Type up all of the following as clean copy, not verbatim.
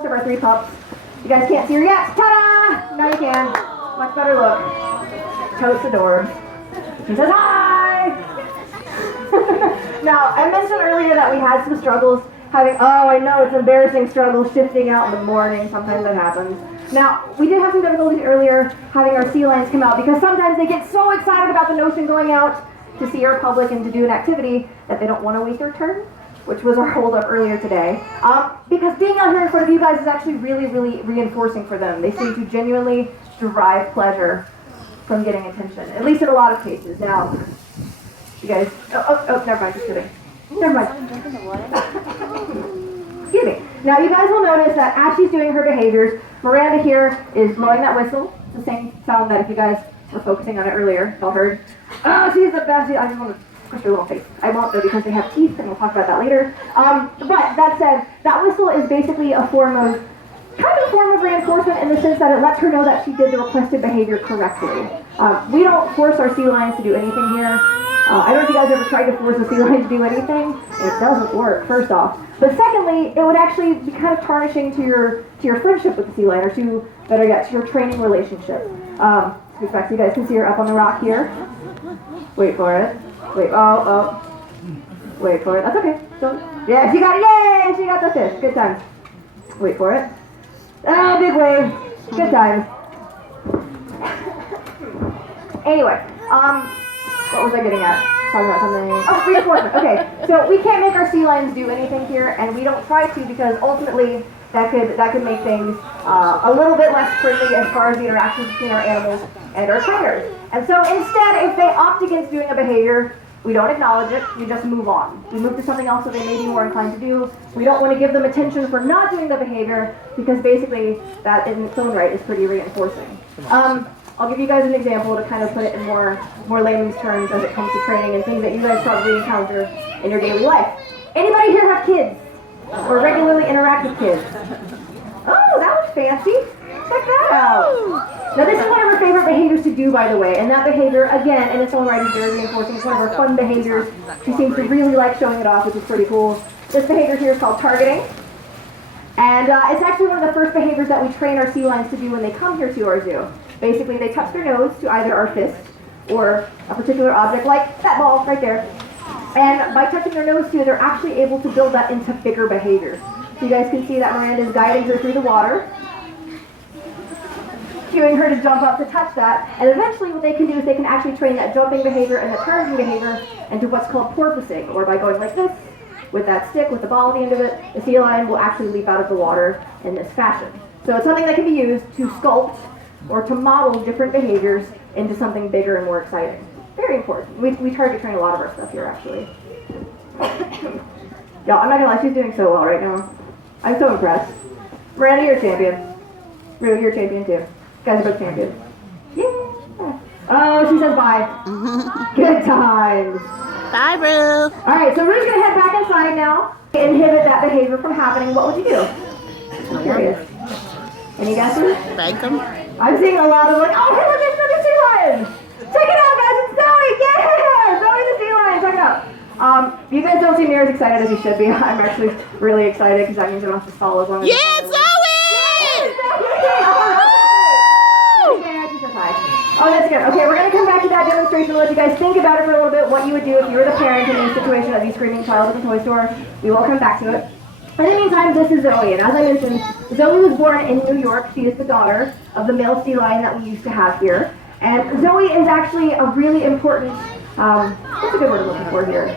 Of our 3 pups. You guys can't see her yet. Ta-da! Now you can. Much better look. Totes adored. She says hi! Now, I mentioned earlier that we had some struggles having, I know it's embarrassing struggles shifting out in the morning. Sometimes that happens. Now, we did have some difficulties earlier having our sea lions come out because sometimes they get so excited about the notion going out to see our public and to do an activity that they don't want to wait their turn, which was our hold up earlier today. Because being out here in front of you guys is actually really, really reinforcing for them. They seem to genuinely derive pleasure from getting attention, at least in a lot of cases. Now, you guys, never mind, just kidding. Never mind. Excuse me. Now, you guys will notice that as she's doing her behaviors, Miranda here is blowing that whistle. It's the same sound that if you guys were focusing on it earlier, y'all heard. Oh, she's the best. I just want to push her little face. I won't though because they have teeth, and we'll talk about that later. But that said, that whistle is basically a form of reinforcement in the sense that it lets her know that she did the requested behavior correctly. We don't force our sea lions to do anything here. I don't know if you guys ever tried to force a sea lion to do anything. It doesn't work, first off. But secondly, it would actually be kind of tarnishing to your friendship with the sea lion, or to, better yet, to your training relationship. Scoot back so you guys can see her up on the rock here. Wait for it. Wait, wait for it. That's okay. Yeah, she got it. Yay! She got the fish. Good times. Wait for it. Oh, big wave. Good times. Anyway, what was I getting at? Talking about something. Oh, reinforcement. Okay, so we can't make our sea lions do anything here, and we don't try to because ultimately that could make things a little bit less friendly as far as the interactions between our animals and our trainers. And so instead, if they opt against doing a behavior, we don't acknowledge it, we just move on. We move to something else that they may be more inclined to do. We don't want to give them attention for not doing the behavior because basically that in its own right is pretty reinforcing. I'll give you guys an example to kind of put it in more layman's terms as it comes to training and things that you guys probably encounter in your daily life. Anybody here have kids? Or regularly interact with kids? Oh, that was fancy. Check that out. Now this is one of her favorite behaviors to do, by the way, and that behavior, again, in its own right is very reinforcing. It's one of her fun behaviors. She seems to really like showing it off, which is pretty cool. This behavior here is called targeting. And it's actually one of the first behaviors that we train our sea lions to do when they come here to our zoo. Basically, they touch their nose to either our fist or a particular object, like that ball right there. And by touching their nose to it, they're actually able to build that into bigger behaviors. So you guys can see that Miranda is guiding her through the water, cueing her to jump up to touch that, and eventually what they can do is they can actually train that jumping behavior and the turning behavior into what's called porpoising, or by going like this, with that stick, with the ball at the end of it, the sea lion will actually leap out of the water in this fashion. So it's something that can be used to sculpt or to model different behaviors into something bigger and more exciting. Very important. We target train a lot of our stuff here, actually. Y'all, I'm not gonna lie, she's doing so well right now. I'm so impressed. Miranda, you're a champion. Rue, you're a champion too. You guys are both champions. Yeah. Oh, she says bye. Good times. Bye, Rue. Alright, so Rue's gonna head back inside now. Inhibit that behavior from happening. What would you do? I'm curious. Any guesses? Thank them. I'm seeing a lot of like, oh, hey, look, there's another sea lion! Check it out, guys, it's Zoe! Yeah! Zoe the sea lion, check it out. You guys don't seem near as excited as you should be. I'm actually really excited because that means I don't have to follow as long as Yeah, Zoe! Oh, that's good. Okay, we're going to come back to that demonstration and let you guys think about it for a little bit, what you would do if you were the parent in the situation of the screaming child at the toy store. We will come back to it. In the meantime, this is Zoe, and as I mentioned, Zoe was born in New York. She is the daughter of the male sea lion that we used to have here. And Zoe is actually a really important, what's a good word I'm looking for here?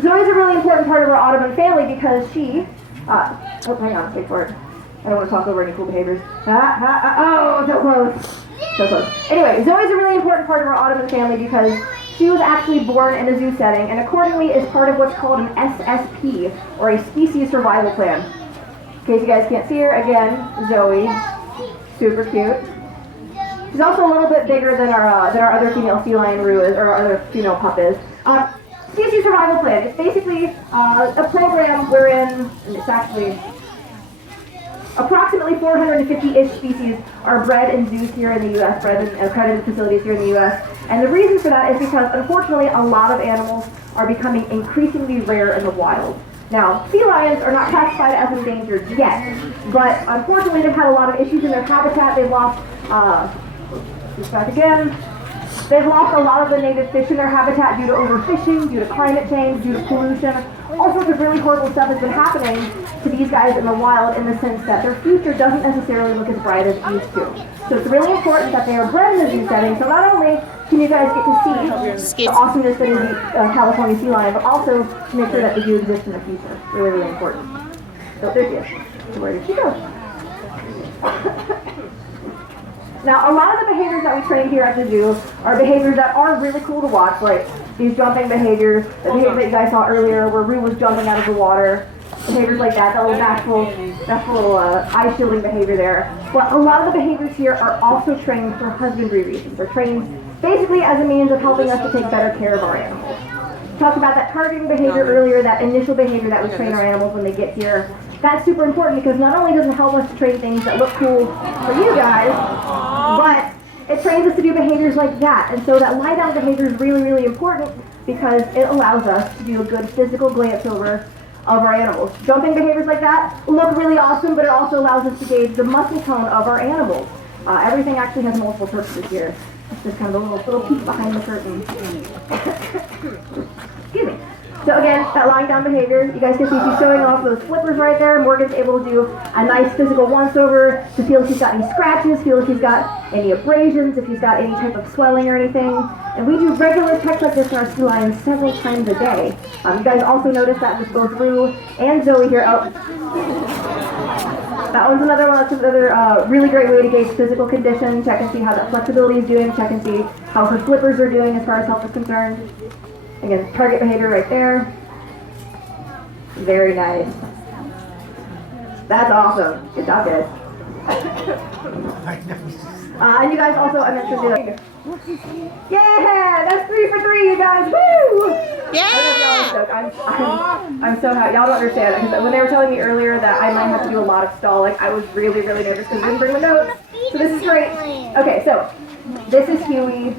Zoe is a really important part of our Audubon family because she, oh, hang on, wait for it. I don't want to talk over any cool behaviors. Oh, so close. So close. Anyway, Zoe is a really important part of our Audubon family because she was actually born in a zoo setting and accordingly is part of what's called an SSP, or a species survival plan. In case you guys can't see her, again, Zoe, super cute. She's also a little bit bigger than our other female sea lion Rue is, or our other female pup is. Species survival plan. It's basically a program wherein, and it's actually approximately 450-ish species are bred in zoos here in the U.S., bred in accredited facilities here in the U.S. And the reason for that is because, unfortunately, a lot of animals are becoming increasingly rare in the wild. Now, sea lions are not classified as endangered yet, but unfortunately they've had a lot of issues in their habitat. They've lost, back again. They've lost a lot of the native fish in their habitat due to overfishing, due to climate change, due to pollution. All sorts of really horrible stuff has been happening to these guys in the wild in the sense that their future doesn't necessarily look as bright as it used to. So it's really important that they are bred in the zoo setting, so not only can you guys get to see the awesomeness that is the California sea lion, but also to make sure that the zoo exists in the future. Really, really important. So there she is. So where did she go? Now, a lot of the behaviors that we train here at the zoo are behaviors that are really cool to watch, like these jumping behaviors, the behavior that you guys saw earlier where Rue was jumping out of the water, behaviors like that, that little eye shielding behavior there. But a lot of the behaviors here are also trained for husbandry reasons. They're trained basically as a means of helping us to take better care of our animals. We talked about that targeting behavior earlier, that initial behavior that we train our animals when they get here. That's super important because not only does it help us to train things that look cool for you guys, but it trains us to do behaviors like that. And so that lie down behavior is really, really important because it allows us to do a good physical glance over of our animals. Jumping behaviors like that look really awesome, but it also allows us to gauge the muscle tone of our animals. Everything actually has multiple purposes here. It's just kind of a little peek behind the curtain. Excuse me. So again, that lying down behavior, you guys can see she's showing off those flippers right there. Morgan's able to do a nice physical once-over to feel if she's got any scratches, feel if she's got any abrasions, if he's got any type of swelling or anything. And we do regular checks like this in our sea lions several times a day. You guys also notice that with both Rue and Zoe here. Oh, that one's another one. That's another really great way to gauge physical condition. Check and see how that flexibility is doing. Check and see how her flippers are doing as far as health is concerned. Again, target behavior right there. Very nice. That's awesome. Good job, guys. And you guys also, I mentioned the yeah, that's 3 for 3, you guys. Woo! Yeah! I'm so happy. Y'all don't understand because when they were telling me earlier that I might have to do a lot of stalling, I was really, really nervous because I didn't bring my notes. So this is great. Okay, so this is Huey,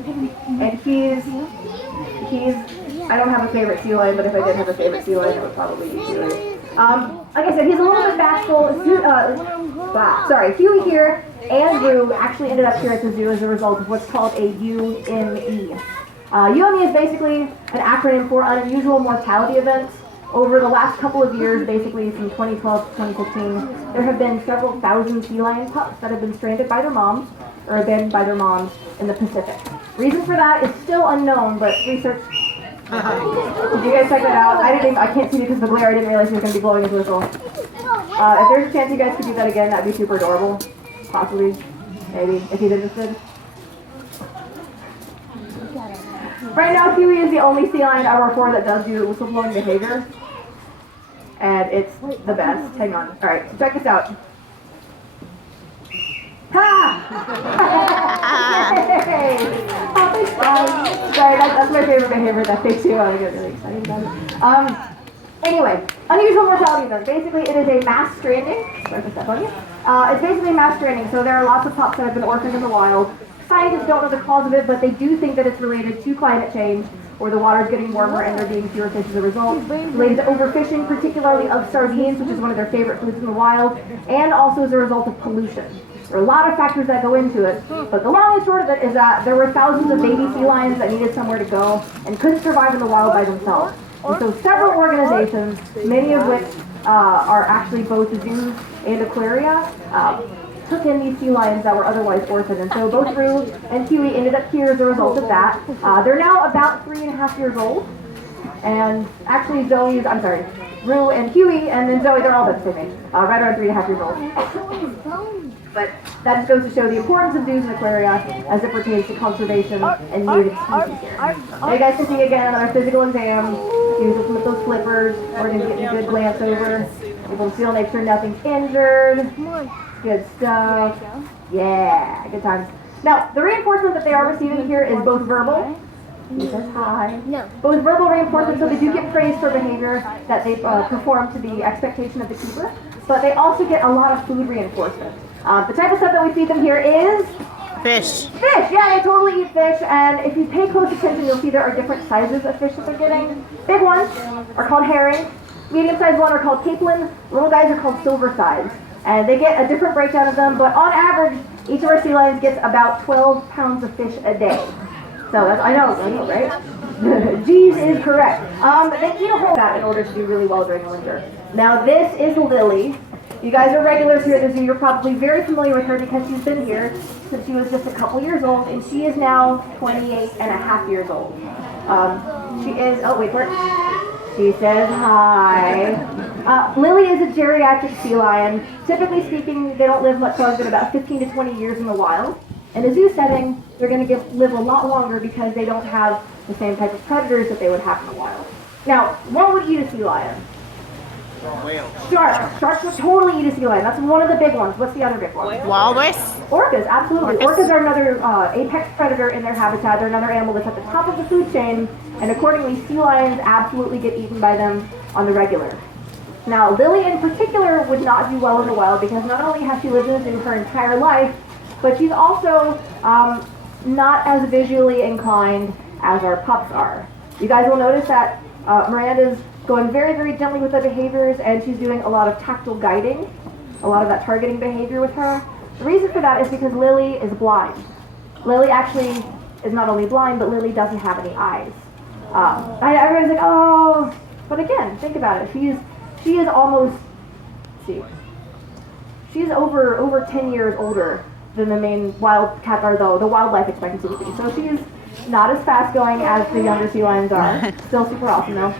and he's. I don't have a favorite sea lion, but if I did have a favorite sea lion, it would probably be Huey. Like I said, he's a little bit bashful. Huey here and Rue actually ended up here at the zoo as a result of what's called a UME. UME is basically an acronym for unusual mortality events. Over the last couple of years, basically from 2012 to 2015, there have been several thousand sea lion pups that have been stranded by their moms or abandoned by their moms in the Pacific. Reason for that is still unknown, but research. Did you guys check that out? I can't see it because of the glare. I didn't realize he was going to be blowing his whistle. If there's a chance you guys could do that again, that'd be super adorable. Possibly. Maybe. If he's interested. Right now, Huey is the only sea lion out of our 4 that does do whistle blowing behavior. And it's the best. Hang on. Alright, check this out. Ha! Yay! Oh, thanks, guys. Sorry, that's my favorite behavior that they do. I get really excited about it. Anyway, unusual mortality event. Basically, it is a mass stranding. Sorry for step on you. It's basically mass stranding. So there are lots of pups that have been orphaned in the wild. Scientists don't know the cause of it, but they do think that it's related to climate change, or the water's getting warmer and there being fewer fish as a result. Related to overfishing, particularly of sardines, which is one of their favorite foods in the wild, and also as a result of pollution. There are a lot of factors that go into it, but the long and short of it is that there were thousands of baby sea lions that needed somewhere to go and couldn't survive in the wild by themselves. And so several organizations, many of which are actually both zoos and aquaria, took in these sea lions that were otherwise orphaned. And so both Rue and Huey ended up here as a result of that. They're now about 3.5 years old. And actually Rue and Huey, and then Zoe, they're all the same age, right around 3.5 years old. But that just goes to show the importance of zoos and aquaria as it pertains to conservation and native species here. Now you guys can see again another physical exam. Use with those flippers. We're going to get a good glance over. Able to feel, make sure nothing's injured. Good stuff. Yeah, good times. Now, the reinforcement that they are receiving here is both verbal. He says hi. No. Both verbal reinforcement, so they do get praise for behavior that they perform to the expectation of the keeper, but they also get a lot of food reinforcement. The type of stuff that we feed them here is fish. Fish, yeah, they totally eat fish, and if you pay close attention, you'll see there are different sizes of fish that they're getting. Big ones are called herring. Medium-sized ones are called capelin. Little guys are called silversides. And they get a different breakdown of them, but on average, each of our sea lions gets about 12 pounds of fish a day. So that's, I know, right? G's is correct. They eat a whole lot in order to do really well during the winter. Now this is Lily. You guys are regulars here at the zoo. You're probably very familiar with her because she's been here since she was just a couple years old, and she is now 28 and a half years old. She is, oh wait for it. She says hi. Lily is a geriatric sea lion. Typically speaking, they don't live much longer than about 15 to 20 years in the wild. In a zoo setting, they're going to live a lot longer because they don't have the same type of predators that they would have in the wild. Now, what would eat a sea lion? Sharks. Sharks would totally eat a sea lion. That's one of the big ones. What's the other big one? Walrus. Orcas, absolutely. Orcas. Orcas are another apex predator in their habitat. They're another animal that's at the top of the food chain, and accordingly, sea lions absolutely get eaten by them on the regular. Now, Lily in particular would not do well in the wild because not only has she lived in the zoo her entire life, but she's also not as visually inclined as our pups are. You guys will notice that Miranda's going very, very gently with the behaviors, and she's doing a lot of tactile guiding, a lot of that targeting behavior with her. The reason for that is because Lily is blind. Lily actually is not only blind, but Lily doesn't have any eyes. Everybody's like, oh, but again, think about it. She is almost, she's over 10 years older than the main wild cat, or the wildlife expectancy would be. So she's not as fast going as the younger sea lions are. Still super awesome though.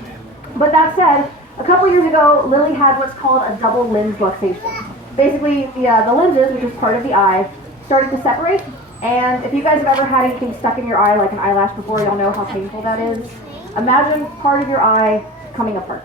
But that said, a couple years ago, Lily had what's called a double lens luxation. Basically, the lenses, which is part of the eye, started to separate. And if you guys have ever had anything stuck in your eye, like an eyelash before, y'all know how painful that is. Imagine part of your eye coming apart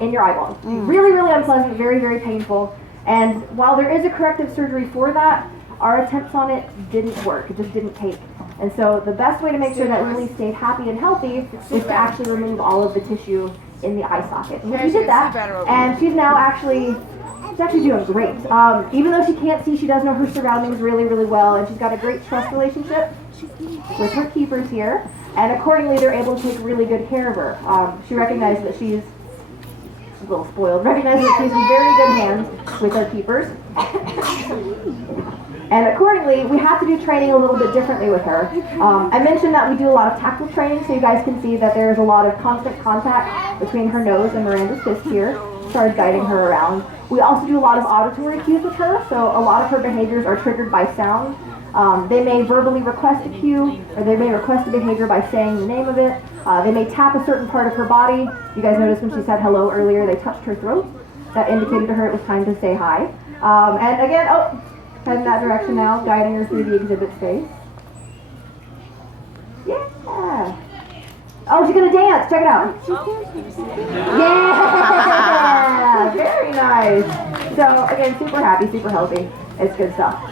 in your eyeball. Really, really unpleasant, very, very painful. And while there is a corrective surgery for that, our attempts on it didn't work. It just didn't take. And so the best way to make sure that Lily stayed happy and healthy is to actually remove all of the tissue in the eye socket. And she did that, and she's now actually doing great. Even though she can't see, she does know her surroundings really, really well, and she's got a great trust relationship with her keepers here, and accordingly they're able to take really good care of her. She recognizes that she's a little spoiled, recognizes that she's in very good hands with her keepers. And accordingly, we have to do training a little bit differently with her. I mentioned that we do a lot of tactile training, so you guys can see that there's a lot of constant contact between her nose and Miranda's fist here, as far as guiding her around. We also do a lot of auditory cues with her, so a lot of her behaviors are triggered by sound. They may verbally request a cue, or they may request a behavior by saying the name of it. They may tap a certain part of her body. You guys noticed when she said hello earlier, they touched her throat. That indicated to her it was time to say hi. And again, heading that direction now, guiding her through the exhibit space. Yeah. Oh, she's gonna dance. Check it out. Yeah. Very nice. So again, super happy, super healthy. It's good stuff.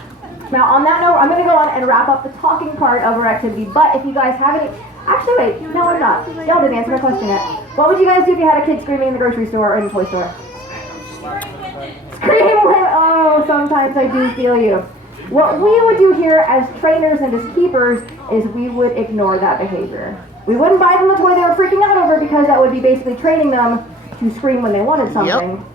Now on that note, I'm gonna go on and wrap up the talking part of our activity. But if you guys have any, actually wait, no, I'm not. Y'all didn't answer my question yet. What would you guys do if you had a kid screaming in the grocery store or in the toy store? Scream! Oh, sometimes I do feel you. What we would do here as trainers and as keepers is we would ignore that behavior. We wouldn't buy them the toy they were freaking out over because that would be basically training them to scream when they wanted something. Yep.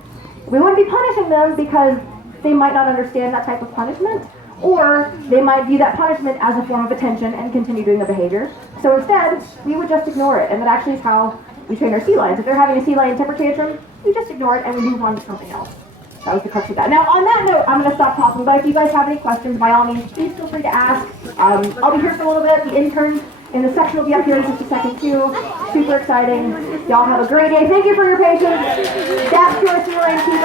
We wouldn't be punishing them because they might not understand that type of punishment, or they might view that punishment as a form of attention and continue doing the behavior. So instead, we would just ignore it, and that actually is how we train our sea lions. If they're having a sea lion temper tantrum, we just ignore it and we move on to something else. That was the crux of that. Now, on that note, I'm going to stop talking, but if you guys have any questions, by all means, please feel free to ask. I'll be here for a little bit. The intern in the section will be up here in just a second, too. Super exciting. Y'all have a great day. Thank you for your patience. That's your sea lion keeper.